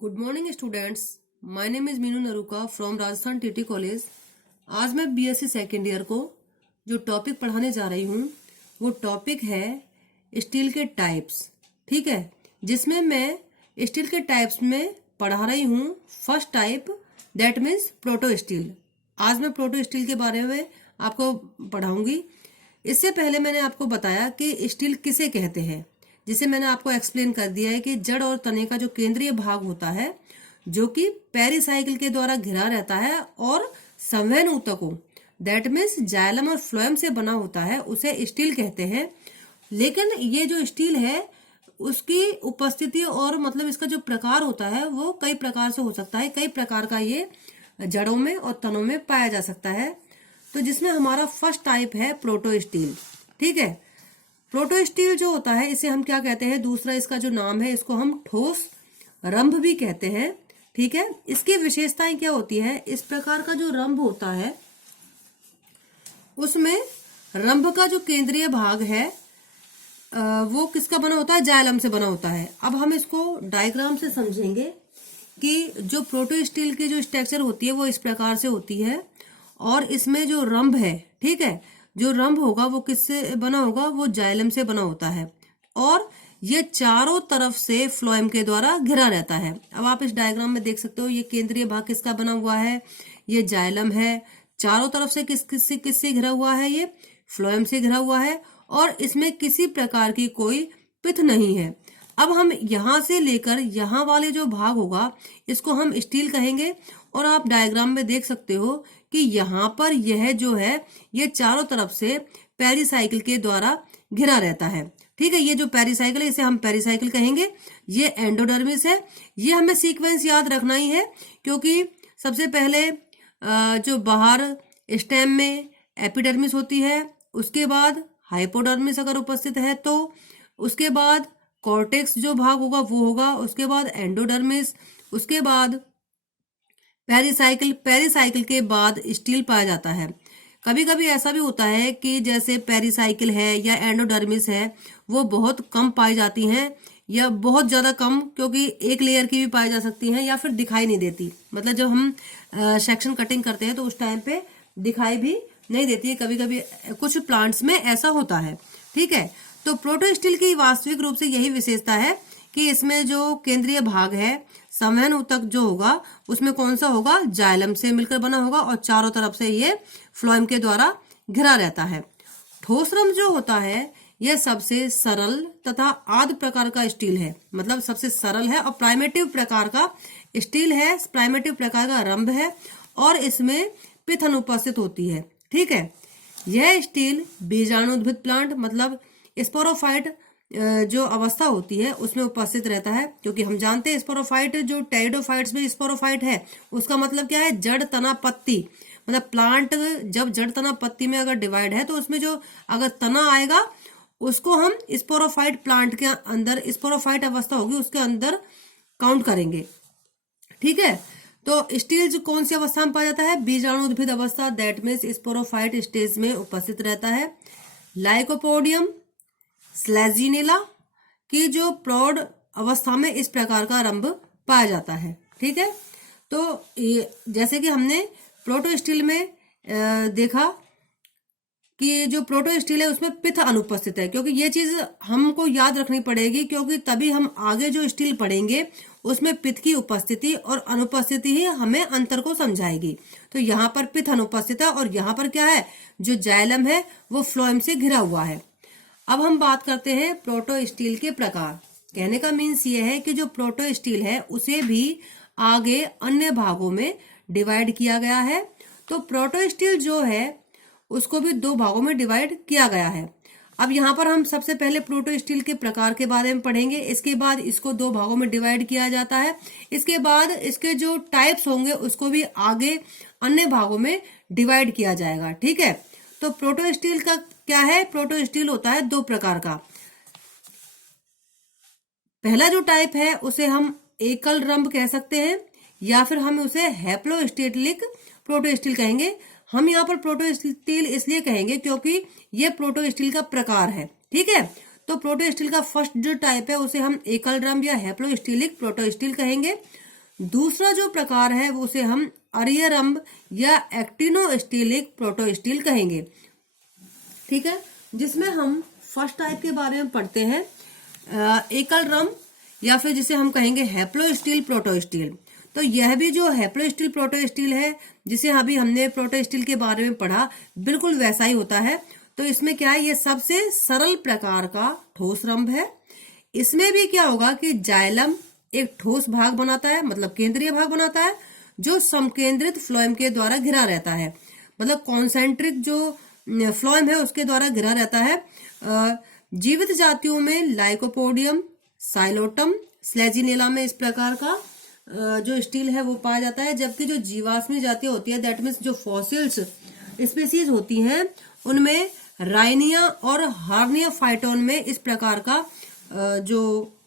Good morning students. My name is Meenu Naruka from Rajasthan TT college. आज मैं BSc second year को जो टॉपिक पढ़ाने जा रही हूँ वो टॉपिक है स्टील के टाइप्स। ठीक है, जिसमें मैं स्टील के टाइप्स में पढ़ा रही हूँ first type, that means proto steel. आज मैं प्रोटो स्टील के बारे में आपको पढ़ाऊंगी। इससे पहले मैंने आपको बताया कि स्टील किसे कहते हैं, जिसे मैंने आपको एक्सप्लेन कर दिया है कि जड़ और तने का जो केंद्रीय भाग होता है जो कि पेरिसाइकिल के द्वारा घिरा रहता है और संवहन ऊतकों दैट मीन्स जाइलम और फ्लोएम से बना होता है, उसे स्टील कहते हैं। लेकिन ये जो स्टील है उसकी उपस्थिति और मतलब इसका जो प्रकार होता है वो कई प्रकार से हो सकता है। कई प्रकार का ये जड़ों में और तनों में पाया जा सकता है। तो जिसमें हमारा फर्स्ट टाइप है प्रोटो स्टील। ठीक है, प्रोटो स्टील जो होता है इसे हम क्या कहते हैं, दूसरा इसका जो नाम है इसको हम ठोस रंभ भी कहते हैं। ठीक है, इसकी विशेषताएं क्या होती है, इस प्रकार का जो रंभ होता है उसमें रंभ का जो केंद्रीय भाग है वो किसका बना होता है, जाइलम से बना होता है। अब हम इसको डायग्राम से समझेंगे कि जो प्रोटो स्टील की जो स्ट्रक्चर होती है वो इस प्रकार से होती है और इसमें जो रंभ है, ठीक है, जो रंभ होगा वो किससे बना होगा, वो जाइलम से बना होता है और ये चारों तरफ से फ्लोएम के द्वारा घिरा रहता है। अब आप इस डायग्राम में देख सकते हो ये केंद्रीय भाग किसका बना हुआ है, ये जाइलम है। चारों तरफ से किससे घिरा हुआ है, ये फ्लोएम से घिरा हुआ है और इसमें किसी प्रकार की कोई पिथ नहीं है। अब हम यहां से लेकर यहां वाले जो भाग होगा इसको हम स्टील कहेंगे और आप डायग्राम में देख सकते हो कि यहाँ पर यह जो है ये चारों तरफ से पेरिसाइकिल के द्वारा घिरा रहता है। ठीक है, ये जो पेरिसाइकिल है इसे हम पेरिसाइकिल कहेंगे। ये एंडोडर्मिस है। ये हमें सीक्वेंस याद रखना ही है क्योंकि सबसे पहले जो बाहर स्टेम में एपिडर्मिस होती है, उसके बाद हाइपोडर्मिस अगर उपस्थित है तो उसके बाद कॉर्टेक्स जो भाग होगा वो होगा, उसके बाद एंडोडर्मिस, उसके बाद पेरिसाइकिल के बाद स्टील पाया जाता है। कभी कभी ऐसा भी होता है कि जैसे पेरिसाइकिल है या एंडोडर्मिस है वो बहुत कम पाई जाती हैं या बहुत ज्यादा कम, क्योंकि एक लेयर की भी पाई जा सकती हैं या फिर दिखाई नहीं देती। मतलब जब हम सेक्शन कटिंग करते हैं तो उस टाइम पे दिखाई भी नहीं देती है। कभी कभी कुछ प्लांट्स में ऐसा होता है। ठीक है, तो प्रोटो स्टील की वास्तविक रूप से यही विशेषता है कि इसमें जो केंद्रीय भाग है संवहन ऊतक जो होगा उसमें कौन सा होगा, जाइलम से मिलकर बना होगा और चारों तरफ से ये फ्लोएम के द्वारा घिरा रहता है। ठोस रंभ जो होता है यह सबसे सरल तथा आद्य प्रकार का स्टील है, मतलब सबसे सरल है और प्राइमेटिव प्रकार का स्टील है, प्राइमेटिव प्रकार का रंभ है और इसमें पिथ अनुपस्थित होती है। ठीक है, यह स्टील बीजाणुद्भिद प्लांट मतलब स्पोरोफाइट जो अवस्था होती है उसमें उपस्थित रहता है, क्योंकि हम जानते हैं स्पोरोफाइट जो टेरिडोफाइट्स में स्पोरोफाइट है उसका मतलब क्या है, जड़ तना पत्ती। मतलब प्लांट जब जड़ तना पत्ती में अगर डिवाइड है तो उसमें जो अगर तना आएगा उसको हम स्पोरोफाइट प्लांट के अंदर, स्पोरोफाइट अवस्था होगी उसके अंदर काउंट करेंगे। ठीक है, तो स्टील जो कौन सी अवस्था में पाया जाता है, बीजाणुद्भिद अवस्था, दैट मीन्स स्पोरोफाइट स्टेज में उपस्थित रहता है। लाइकोपोडियम स्लैजिनेला की जो प्रौढ़ अवस्था में इस प्रकार का रंभ पाया जाता है। ठीक है, तो जैसे कि हमने प्रोटो स्टील में देखा कि जो प्रोटो स्टील है उसमें पिथ अनुपस्थित है, क्योंकि ये चीज हमको याद रखनी पड़ेगी क्योंकि तभी हम आगे जो स्टील पढ़ेंगे उसमें पिथ की उपस्थिति और अनुपस्थिति ही हमें अंतर को समझाएगी। तो यहाँ पर पिथ अनुपस्थित है और यहाँ पर क्या है, जो जाइलम है वो फ्लोएम से घिरा हुआ है। अब हम बात करते हैं प्रोटो स्टील के प्रकार। कहने का मीन्स ये है कि जो प्रोटो स्टील है उसे भी आगे अन्य भागों में डिवाइड किया गया है। तो प्रोटो स्टील जो है उसको भी दो भागों में डिवाइड किया गया है। अब यहाँ पर हम सबसे पहले प्रोटो स्टील के प्रकार के बारे में पढ़ेंगे, इसके बाद इसको दो भागों में डिवाइड किया जाता है, इसके बाद इसके जो टाइप्स होंगे उसको भी आगे अन्य भागों में डिवाइड किया जाएगा। ठीक है, तो प्रोटो स्टील का क्या है, प्रोटो स्टील होता है दो प्रकार का। पहला जो टाइप है उसे हम एकल रंभ कह सकते हैं या फिर हम उसे हैप्लोस्टेटिक प्रोटो स्टील कहेंगे। हम यहाँ पर प्रोटो स्टील इसलिए कहेंगे क्योंकि ये प्रोटो स्टील का प्रकार है। ठीक है, तो प्रोटो स्टील का फर्स्ट जो टाइप है उसे हम एकल रंभ या हैप्लोस्टेटिक प्रोटो स्टील कहेंगे। दूसरा जो प्रकार है वो उसे हम अरियरम्ब या एक्टिनोस्टीलिक प्रोटोस्टील कहेंगे। ठीक है, जिसमें हम फर्स्ट टाइप के बारे में पढ़ते हैं एकल रम्ब या फिर जिसे हम कहेंगे हैप्लोस्टील प्रोटोस्टील। तो यह भी जो हैप्लोस्टील प्रोटोस्टील है, जिसे अभी हमने प्रोटोस्टील के बारे में पढ़ा, बिल्कुल वैसा ही होता है। तो इसमें क्या है, ये सबसे सरल प्रकार का ठोस रम्ब है। इसमें भी क्या होगा कि जाइलम एक ठोस भाग बनाता है, मतलब केंद्रीय भाग बनाता है, जो समकेंद्रित फ्लोएम के द्वारा घिरा रहता है, मतलब कॉन्सेंट्रिक जो फ्लोएम है उसके द्वारा घिरा रहता है। जीवित जातियों में लाइकोपोडियम, साइलोटम, स्लेजिनेला में इस प्रकार का जो स्टील है वो पाया जाता है। जबकि जो जीवाश्मी जातियां होती है, दैट मीन्स जो फॉसिल्स स्पीसीज होती हैं, उनमें राइनिया और हार्निया फाइटोन में इस प्रकार का जो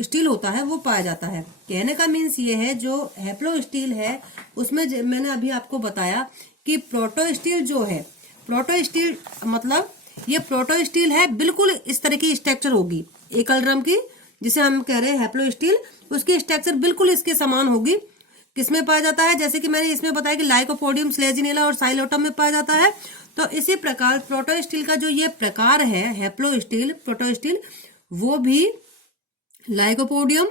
स्टील होता है वो पाया जाता है। कहने का मीन्स ये है, जो हैप्लो स्टील है उसमें मैंने अभी आपको बताया कि प्रोटो स्टील जो है, प्रोटो स्टील मतलब ये प्रोटो स्टील है, बिल्कुल इस तरह की स्ट्रक्चर होगी एकल रम्ब की, जिसे हम कह रहे हैं हैप्लो स्टील, उसकी स्ट्रक्चर बिल्कुल इसके समान होगी। किसमें पाया जाता है, जैसे कि मैंने इसमें बताया कि लाइकोपोडियम, स्लेजिनेला और साइलोटम में पाया जाता है। तो इसी प्रकार प्रोटो स्टील का जो ये प्रकार है हैप्लो स्टील, प्रोटो स्टील, वो भी लाइकोपोडियम,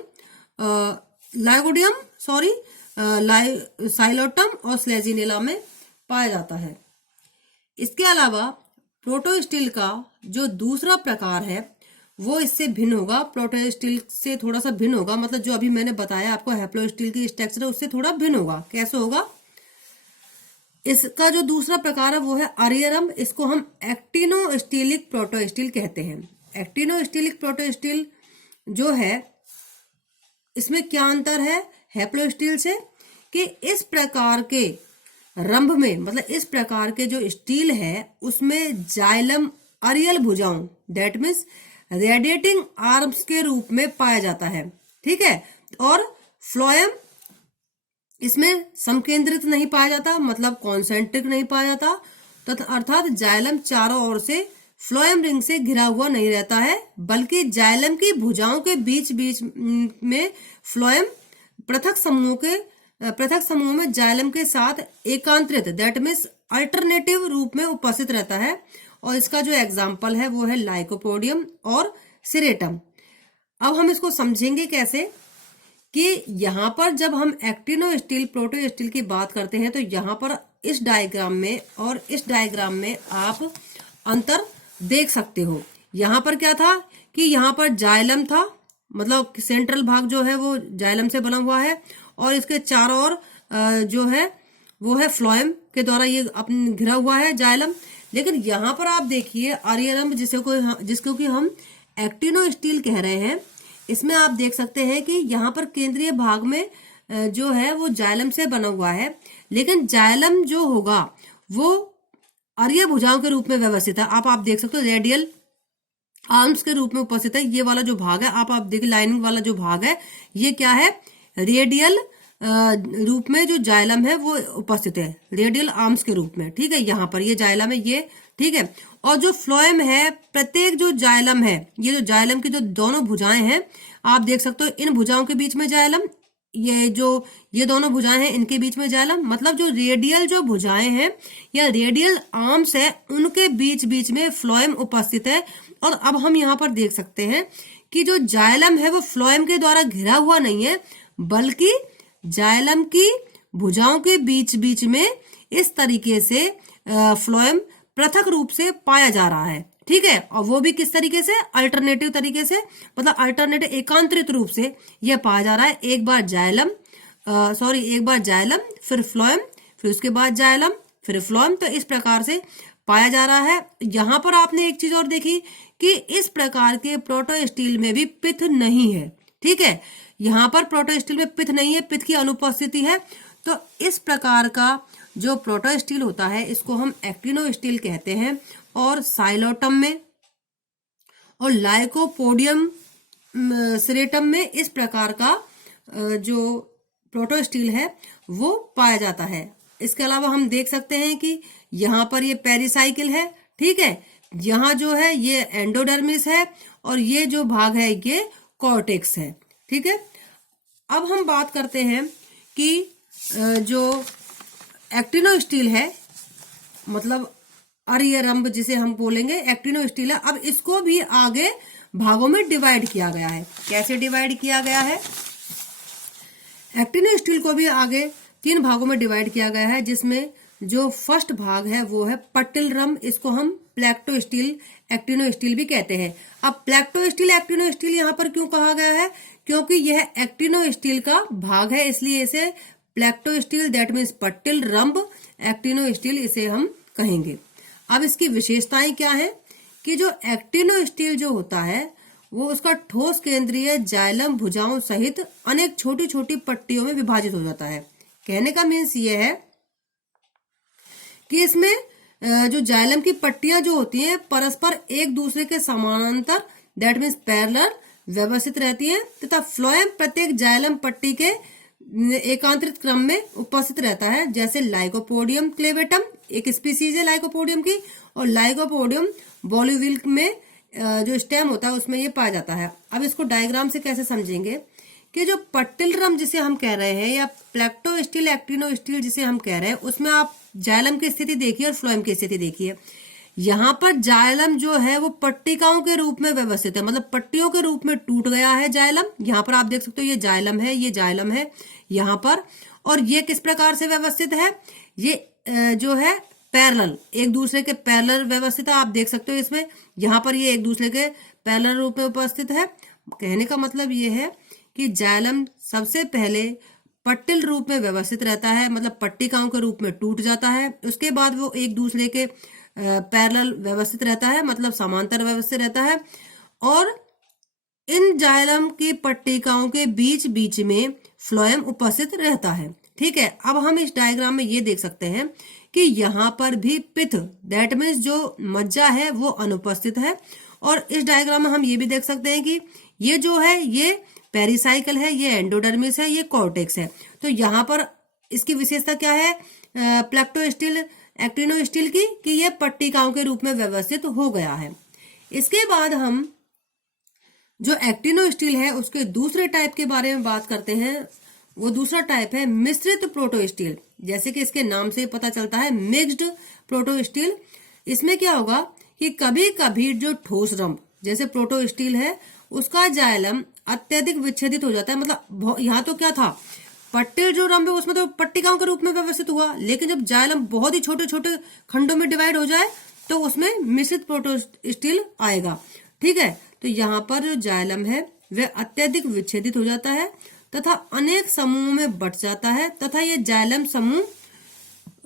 साइलोटम और स्लेजिनेला में पाया जाता है। इसके अलावा प्रोटो स्टील का जो दूसरा प्रकार है वो इससे भिन्न होगा, प्रोटो स्टील से थोड़ा सा भिन्न होगा, मतलब जो अभी मैंने बताया आपको हैप्लो स्टील की स्ट्रक्चर है उससे थोड़ा भिन्न होगा। कैसे होगा, इसका जो दूसरा प्रकार है वो है अरियरम्ब। इसको हम एक्टिनोस्टीलिक प्रोटोस्टील कहते हैं। एक्टिनोस्टीलिक प्रोटोस्टील जो है, इसमें क्या अंतर है हैप्लोस्टील से, कि इस प्रकार के रंभ में, मतलब इस प्रकार के जो स्टील है उसमें जाइलम अरियल भुजाओं, दैट मीन्स रेडिएटिंग आर्म्स के रूप में पाया जाता है। ठीक है, और फ्लोएम इसमें समकेंद्रित नहीं पाया जाता, मतलब कॉन्सेंट्रिक नहीं पाया जाता, तो अर्थात जाइलम चारों ओर से फ्लोएम रिंग से घिरा हुआ नहीं रहता है, बल्कि जाइलम की भुजाओं के बीच बीच में फ्लोएम पृथक समूह में जाइलम के साथ एकांतरित, दैट मीन्स अल्टरनेटिव रूप में उपस्थित रहता है। और इसका जो एग्जाम्पल है वो है लाइकोपोडियम और सिरेटम। अब हम इसको समझेंगे कैसे, कि यहाँ पर जब हम एक्टिनोस्टील प्रोटोस्टील की बात करते हैं तो यहाँ पर इस डायग्राम में और इस डायग्राम में आप अंतर देख सकते हो। यहाँ पर क्या था कि यहाँ पर जाइलम था, मतलब सेंट्रल भाग जो है वो जाइलम से बना हुआ है, और इसके चारों ओर जो है वो है फ्लोएम के द्वारा ये अपने घिरा हुआ है जाइलम। लेकिन यहाँ पर आप देखिए अरियरम्ब, जिसको कि हम एक्टिनोस्टील कह रहे हैं, इसमें आप देख सकते हैं कि यहाँ पर केंद्रीय भाग में जो है वो जाइलम से बना हुआ है, लेकिन जाइलम जो होगा वो अरिय भुजाओं के रूप में व्यवस्थित है। आप देख सकते हो रेडियल आर्म्स के रूप में उपस्थित है। ये वाला जो भाग है आप देखिए, लाइनिंग वाला जो भाग है ये क्या है, रेडियल रूप में जो जाइलम है वो उपस्थित है, रेडियल आर्म्स के रूप में। ठीक है, यहाँ पर ये जाइलम है ये, ठीक है। और जो फ्लोएम है, प्रत्येक जो जाइलम है, ये जो जाइलम की जो दोनों भुजाएं हैं आप देख सकते हो, इन भुजाओं के बीच में जाइलम, ये दोनों भुजाएं हैं इनके बीच में जाइलम, मतलब जो रेडियल जो भुजाएं हैं या रेडियल आर्म्स है उनके बीच बीच में फ्लोएम उपस्थित है। और अब हम यहाँ पर देख सकते हैं कि जो जाइलम है वो फ्लोएम के द्वारा घिरा हुआ नहीं है, बल्कि जाइलम की भुजाओं के बीच बीच में इस तरीके से फ्लोएम पृथक रूप से पाया जा रहा है। ठीक है, और वो भी किस तरीके से, अल्टरनेटिव तरीके से, मतलब अल्टरनेटिव एकांतरित रूप से यह पाया जा रहा है। एक बार जाइलम फिर फ्लोएम, फिर उसके बाद जाइलम फिर फ्लोएम, तो इस प्रकार से पाया जा रहा है। यहाँ पर आपने एक चीज और देखी कि इस प्रकार के प्रोटोस्टील में भी पिथ नहीं है। ठीक है, यहाँ पर प्रोटोस्टील में पिथ नहीं है, पिथ की अनुपस्थिति है। तो इस प्रकार का जो प्रोटोस्टील होता है इसको हम एक्टिनोस्टील कहते हैं। और साइलोटम में और लाइकोपोडियम, सिरेटम में इस प्रकार का जो प्रोटोस्टील है वो पाया जाता है। इसके अलावा हम देख सकते हैं कि यहाँ पर ये पेरिसाइकिल है। ठीक है, यहाँ जो है ये एंडोडर्मिस है और ये जो भाग है ये कॉर्टेक्स है। ठीक है, अब हम बात करते हैं कि जो एक्टिनोस्टील है, मतलब अर्यरम्ब जिसे हम बोलेंगे एक्टिनोस्टील है, अब इसको भी आगे भागों में डिवाइड किया गया है। कैसे डिवाइड किया गया है? एक्टिनोस्टील को भी आगे 3 भागों में डिवाइड किया गया है, जिसमें जो फर्स्ट भाग है वो है पट्टिल रम्ब, इसको हम प्लेक्टोस्टील एक्टिनोस्टील भी कहते हैं। अब प्लेक्टोस्टील एक्टिनोस्टील यहाँ पर क्यों कहा गया है? क्योंकि यह एक्टिनोस्टील का भाग है, इसलिए इसे प्लेक्टोस्टील दैट मीन्स पट्टिल रम्ब एक्टिनोस्टील इसे हम कहेंगे। अब इसकी विशेषताएं क्या है कि जो एक्टिनोस्टील जो होता है वो उसका ठोस केंद्रीय जाइलम भुजाओं सहित अनेक छोटी छोटी पट्टियों में विभाजित हो जाता है। कहने का मीन्स ये है कि इसमें जो जाइलम की पट्टियां जो होती हैं परस्पर एक दूसरे के समानांतर दैट मीन्स पैरेलल व्यवस्थित रहती हैं, तथा फ्लोएम प्रत्येक जाइलम पट्टी के एकांतरित क्रम में उपस्थित रहता है। जैसे लाइकोपोडियम क्लेवेटम एक स्पीसीज है लाइकोपोडियम की, और लाइकोपोडियम बॉलीविल में जो स्टेम होता है उसमें ये पाया जाता है। अब इसको डायग्राम से कैसे समझेंगे कि जो पट्टिल रम्ब जिसे हम कह रहे हैं या प्लेक्टोस्टील एक्टिनोस्टील जिसे हम कह रहे हैं, उसमें आप जाइलम की स्थिति देखिए और फ्लोएम की स्थिति देखिए। यहाँ पर जाइलम जो है वो पट्टिकाओं के रूप में व्यवस्थित है, मतलब पट्टियों के रूप में टूट गया है जाइलम। यहाँ पर आप देख सकते हो ये जाइलम है, ये जाइलम है यहाँ पर, और ये किस प्रकार से व्यवस्थित है? ये जो है पैरेलल, एक दूसरे के पैरेलल व्यवस्थित है। आप देख सकते हो इसमें यहाँ पर ये एक दूसरे के पैरेलल रूप में उपस्थित है। कहने का मतलब ये है कि जाइलम सबसे पहले पट्टिल रूप में व्यवस्थित रहता है, मतलब पट्टिकाओं के रूप में टूट जाता है। उसके बाद वो एक दूसरे के पैरेलल व्यवस्थित रहता है, मतलब समांतर व्यवस्थित रहता है, और इन जाइलम की पट्टिकाओं के बीच बीच में फ्लोएम उपस्थित रहता है। ठीक है, अब हम इस डायग्राम में ये देख सकते हैं कि यहाँ पर भी पिथ दैट मीन्स जो मज्जा है वो अनुपस्थित है, और इस डायग्राम में हम ये भी देख सकते हैं कि ये जो है ये पेरिसाइकल है, ये एंडोडर्मिस है, ये कॉर्टेक्स है। तो यहाँ पर इसकी विशेषता क्या है प्लेक्टोस्टील एक्टिनोस्टील की, कि ये पट्टिकाओं के रूप में व्यवस्थित हो गया है। इसके बाद हम जो एक्टिनोस्टील है उसके दूसरे टाइप के बारे में बात करते हैं। वो दूसरा टाइप है मिश्रित प्रोटोस्टील। जैसे कि इसके नाम से पता चलता है मिक्स्ड प्रोटोस्टील। इसमें क्या होगा कि कभी कभी जो ठोस रम्ब जैसे प्रोटोस्टील है उसका जाइलम अत्यधिक विच्छेदित हो जाता है। मतलब यहाँ तो क्या था, पट्टिल जो रम्ब है उसमें तो पट्टिकाओं के रूप में व्यवस्थित हुआ, लेकिन जब जाइलम बहुत ही छोटे छोटे खंडों में डिवाइड हो जाए तो उसमें मिश्रित प्रोटोस्टील आएगा। ठीक है, तो यहाँ पर जो जाइलम है वह अत्यधिक विच्छेदित हो जाता है तथा अनेक समूहों में बट जाता है, तथा ये जाइलम समूह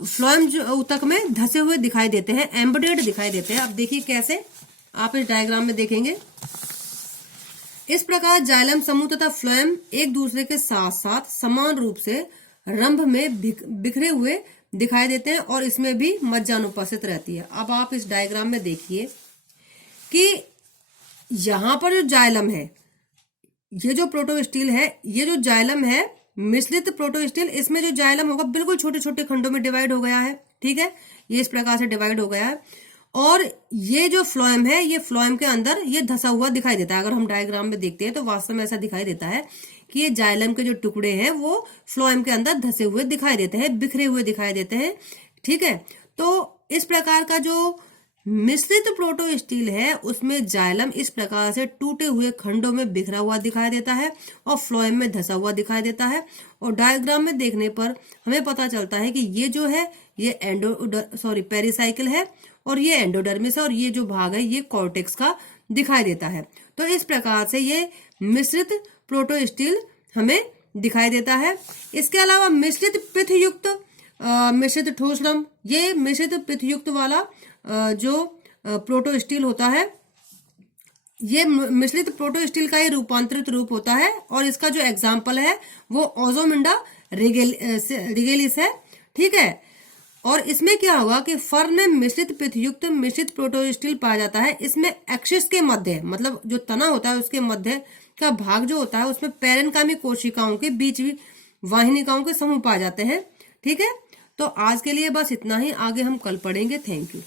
फ्लोएम ऊतक में धसे हुए दिखाई देते हैं, एम्बेडेड दिखाई देते हैं। अब देखिए कैसे, आप इस डायग्राम में देखेंगे। इस प्रकार जाइलम समूह तथा फ्लोएम एक दूसरे के साथ साथ समान रूप से रंभ में बिखरे हुए दिखाई देते हैं, और इसमें भी मज्जा अनुपस्थित रहती है। अब आप इस डायग्राम में देखिए कि यहाँ पर जो जाइलम है, ये जो प्रोटोस्टील है, ये जो जाइलम है मिश्रित प्रोटोस्टील, इसमें जो जाइलम होगा बिल्कुल छोटे छोटे खंडों में डिवाइड हो गया है। ठीक है, ये इस प्रकार से डिवाइड हो गया है, और ये जो फ्लोएम है ये फ्लोएम के अंदर ये धसा हुआ दिखाई देता है। अगर हम डायग्राम में देखते हैं तो वास्तव में ऐसा दिखाई देता है कि ये जाइलम के जो टुकड़े हैं वो फ्लोएम के अंदर धसे हुए दिखाई देते हैं, बिखरे हुए दिखाई देते हैं। ठीक है, तो इस प्रकार का जो मिश्रित प्रोटोस्टील है उसमें जाइलम इस प्रकार से टूटे हुए खंडों में बिखरा हुआ दिखाई देता है और फ्लोएम में धसा हुआ दिखाई देता है। और डायग्राम में देखने पर हमें पता चलता है कि ये जो है ये पेरिसाइकिल है, और ये एंडोडर्मिस है, और ये जो भाग है ये कॉर्टेक्स का दिखाई देता है। तो इस प्रकार से ये मिश्रित प्रोटोस्टील हमें दिखाई देता है। इसके अलावा मिश्रित पिथयुक्त मिश्रित ठोस रम्ब, ये मिश्रित पिथयुक्त वाला जो प्रोटोस्टील होता है, ये मिश्रित प्रोटोस्टील का ही रूपांतरित रूप होता है, और इसका जो एग्जाम्पल है वो ओजोमिंडा रिगेलिस है। ठीक है, और इसमें क्या होगा कि फर्न में मिश्रित पिथयुक्त मिश्रित प्रोटोस्टील पाया जाता है। इसमें एक्सिस के मध्य, मतलब जो तना होता है उसके मध्य का भाग जो होता है उसमें पैरेनकामी कोशिकाओं के बीच वाहिनिकाओं के समूह पाए जाते हैं। ठीक है, तो आज के लिए बस इतना ही, आगे हम कल पढ़ेंगे। Thank you.